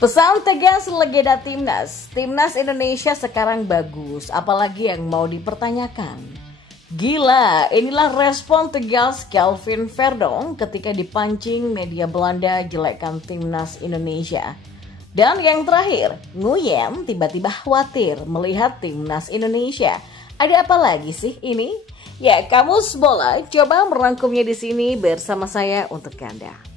Pesan tegas legenda Timnas Indonesia sekarang bagus, apalagi yang mau dipertanyakan. Gila, inilah respon tegas Kelvin Verdonk ketika dipancing media Belanda jelekkan Timnas Indonesia. Dan yang terakhir, Nguyen tiba-tiba khawatir melihat Timnas Indonesia. Ada apa lagi sih ini? Ya, Kamus Bola coba merangkumnya di sini bersama saya untuk Anda.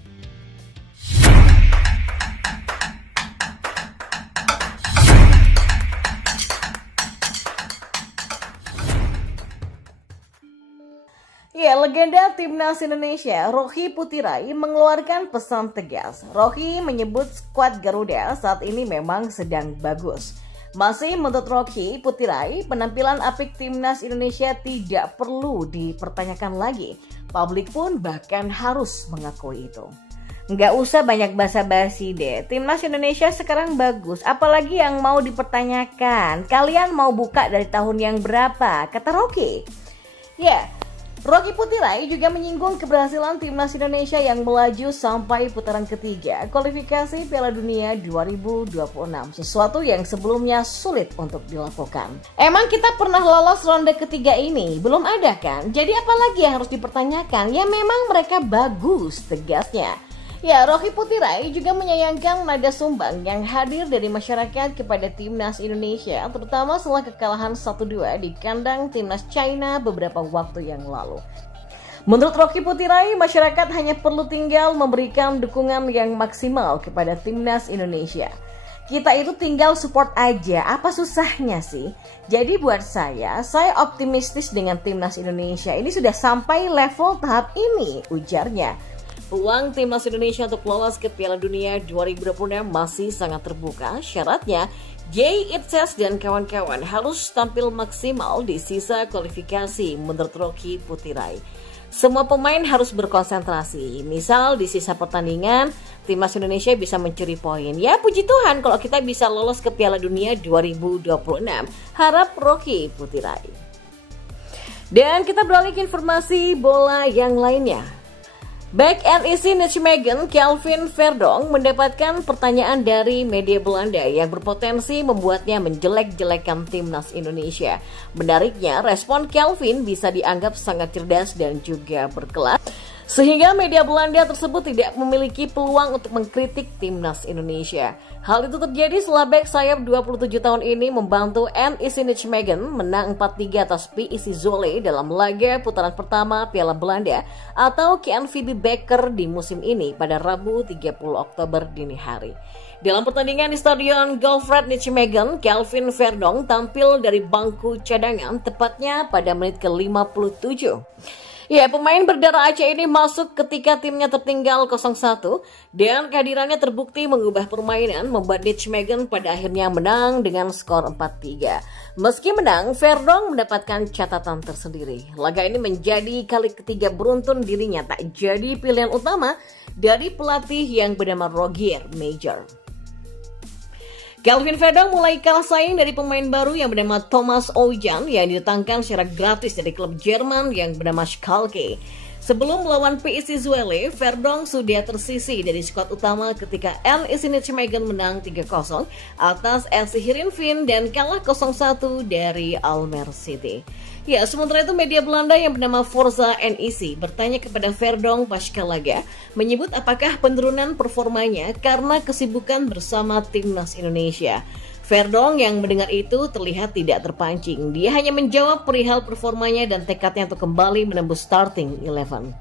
Ya, legenda Timnas Indonesia Roky Putirai mengeluarkan pesan tegas. Roky menyebut skuad Garuda saat ini memang sedang bagus. Masih menurut Roky Putirai, penampilan apik Timnas Indonesia tidak perlu dipertanyakan lagi. Publik pun bahkan harus mengakui itu. Nggak usah banyak basa-basi deh, Timnas Indonesia sekarang bagus. Apalagi yang mau dipertanyakan, kalian mau buka dari tahun yang berapa, kata Roky. Ya, Roky Putirai juga menyinggung keberhasilan Timnas Indonesia yang melaju sampai putaran ketiga kualifikasi Piala Dunia 2026, sesuatu yang sebelumnya sulit untuk dilakukan. Emang kita pernah lolos ronde ketiga ini? Belum ada kan? Jadi apa lagi yang harus dipertanyakan? Ya memang mereka bagus, tegasnya. Ya, Roky Putirai juga menyayangkan nada sumbang yang hadir dari masyarakat kepada Timnas Indonesia, terutama setelah kekalahan 1-2 di kandang Timnas China beberapa waktu yang lalu. Menurut Roky Putirai, masyarakat hanya perlu tinggal memberikan dukungan yang maksimal kepada Timnas Indonesia. Kita itu tinggal support aja, apa susahnya sih? Jadi buat saya optimistis dengan Timnas Indonesia. Ini sudah sampai level tahap ini, ujarnya. Peluang Timnas Indonesia untuk lolos ke Piala Dunia 2026 masih sangat terbuka. Syaratnya, Jay Itzes dan kawan-kawan harus tampil maksimal di sisa kualifikasi menurut Roky Putirai. Semua pemain harus berkonsentrasi. Misal di sisa pertandingan, Timnas Indonesia bisa mencuri poin. Ya puji Tuhan kalau kita bisa lolos ke Piala Dunia 2026. Harap Roky Putirai. Dan kita beralih ke informasi bola yang lainnya. Back NEC Nijmegen Kelvin Verdonk mendapatkan pertanyaan dari media Belanda yang berpotensi membuatnya menjelek-jelekan Timnas Indonesia. Menariknya, respon Kelvin bisa dianggap sangat cerdas dan juga berkelas, sehingga media Belanda tersebut tidak memiliki peluang untuk mengkritik Timnas Indonesia. Hal itu terjadi setelah bek sayap 27 tahun ini membantu NEC Nijmegen menang 4-3 atas PSV Zwolle dalam laga putaran pertama Piala Belanda atau KNVB Beker di musim ini pada Rabu 30 Oktober dini hari. Dalam pertandingan di Stadion Wilfried Nijmegen, Kelvin Verdonk tampil dari bangku cadangan tepatnya pada menit ke-57. Ya, pemain berdarah Aceh ini masuk ketika timnya tertinggal 0-1 dan kehadirannya terbukti mengubah permainan membuat Nijmegen pada akhirnya menang dengan skor 4-3. Meski menang, Verdonk mendapatkan catatan tersendiri. Laga ini menjadi kali ketiga beruntun dirinya tak jadi pilihan utama dari pelatih yang bernama Rogier Major. Kelvin Verdonk mulai kalah saing dari pemain baru yang bernama Thomas Oujan yang didatangkan secara gratis dari klub Jerman yang bernama Schalke. Sebelum melawan PSV Zwolle, Verdonk sudah tersisih dari skuad utama ketika NEC Nijmegen menang 3-0 atas FC Heerenveen dan kalah 0-1 dari Almere City. Ya, sementara itu media Belanda yang bernama Forza NEC bertanya kepada Verdonk pasca laga, menyebut apakah penurunan performanya karena kesibukan bersama Timnas Indonesia. Verdonk yang mendengar itu terlihat tidak terpancing. Dia hanya menjawab perihal performanya dan tekadnya untuk kembali menembus starting 11.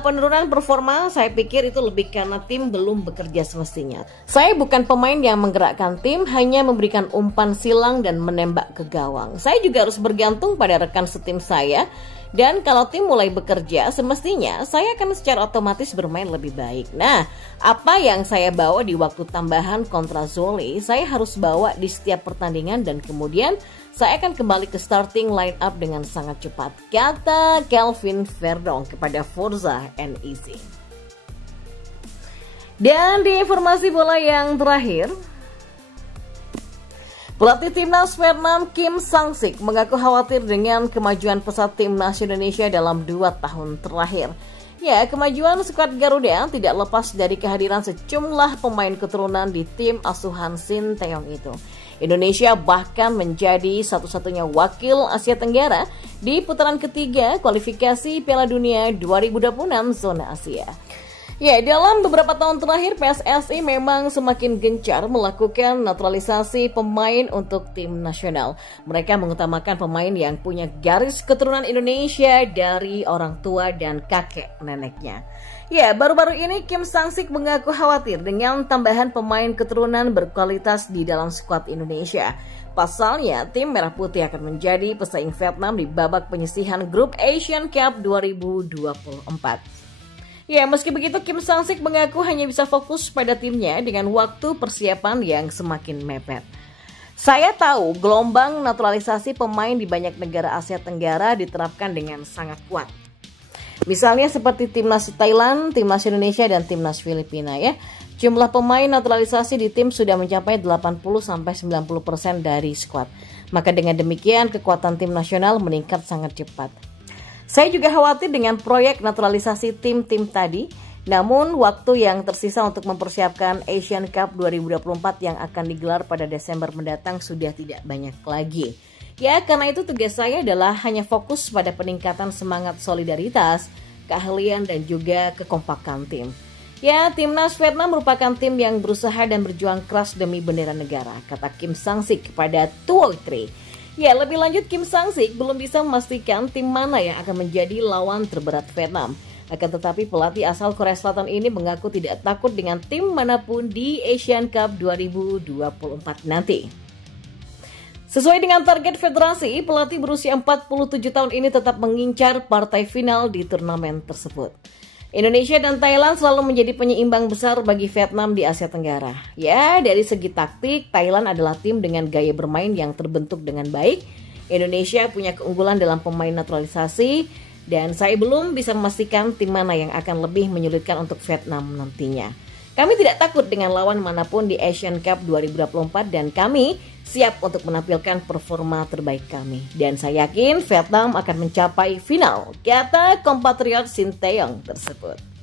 Penurunan performa saya pikir itu lebih karena tim belum bekerja semestinya. Saya bukan pemain yang menggerakkan tim, hanya memberikan umpan silang dan menembak ke gawang. Saya juga harus bergantung pada rekan setim saya. Dan kalau tim mulai bekerja, semestinya saya akan secara otomatis bermain lebih baik. Nah, apa yang saya bawa di waktu tambahan kontra Zwolle, saya harus bawa di setiap pertandingan dan kemudian saya akan kembali ke starting line up dengan sangat cepat, kata Kelvin Verdonk kepada Forza NEC. Dan di informasi bola yang terakhir, pelatih Timnas Vietnam Kim Sang-sik mengaku khawatir dengan kemajuan pesat Timnas Indonesia dalam 2 tahun terakhir. Ya, kemajuan skuad Garuda tidak lepas dari kehadiran sejumlah pemain keturunan di tim asuhan Sinteyong itu. Indonesia bahkan menjadi satu-satunya wakil Asia Tenggara di putaran ketiga kualifikasi Piala Dunia 2026 zona Asia. Ya, dalam beberapa tahun terakhir PSSI memang semakin gencar melakukan naturalisasi pemain untuk tim nasional. Mereka mengutamakan pemain yang punya garis keturunan Indonesia dari orang tua dan kakek neneknya. Ya, baru-baru ini Kim Sang-sik mengaku khawatir dengan tambahan pemain keturunan berkualitas di dalam skuad Indonesia. Pasalnya, tim Merah Putih akan menjadi pesaing Vietnam di babak penyisihan grup Asian Cup 2024. Ya, meski begitu Kim Sang-sik mengaku hanya bisa fokus pada timnya dengan waktu persiapan yang semakin mepet. Saya tahu gelombang naturalisasi pemain di banyak negara Asia Tenggara diterapkan dengan sangat kuat. Misalnya seperti timnas Thailand, timnas Indonesia, dan timnas Filipina ya. Jumlah pemain naturalisasi di tim sudah mencapai 80-90% dari skuad. Maka dengan demikian kekuatan tim nasional meningkat sangat cepat. Saya juga khawatir dengan proyek naturalisasi tim-tim tadi, namun waktu yang tersisa untuk mempersiapkan Asian Cup 2024 yang akan digelar pada Desember mendatang sudah tidak banyak lagi. Ya, karena itu tugas saya adalah hanya fokus pada peningkatan semangat solidaritas, keahlian, dan juga kekompakan tim. Ya, timnas Vietnam merupakan tim yang berusaha dan berjuang keras demi bendera negara, kata Kim Sang-sik kepada Tuoi. Ya, lebih lanjut Kim Sang-sik belum bisa memastikan tim mana yang akan menjadi lawan terberat Vietnam. Akan tetapi pelatih asal Korea Selatan ini mengaku tidak takut dengan tim manapun di Asian Cup 2024 nanti. Sesuai dengan target federasi, pelatih berusia 47 tahun ini tetap mengincar partai final di turnamen tersebut. Indonesia dan Thailand selalu menjadi penyeimbang besar bagi Vietnam di Asia Tenggara. Ya, dari segi taktik, Thailand adalah tim dengan gaya bermain yang terbentuk dengan baik. Indonesia punya keunggulan dalam pemain naturalisasi, dan saya belum bisa memastikan tim mana yang akan lebih menyulitkan untuk Vietnam nantinya. Kami tidak takut dengan lawan manapun di Asian Cup 2024 dan kami siap untuk menampilkan performa terbaik kami. Dan saya yakin Vietnam akan mencapai final, kata kompatriot Sinteyong tersebut.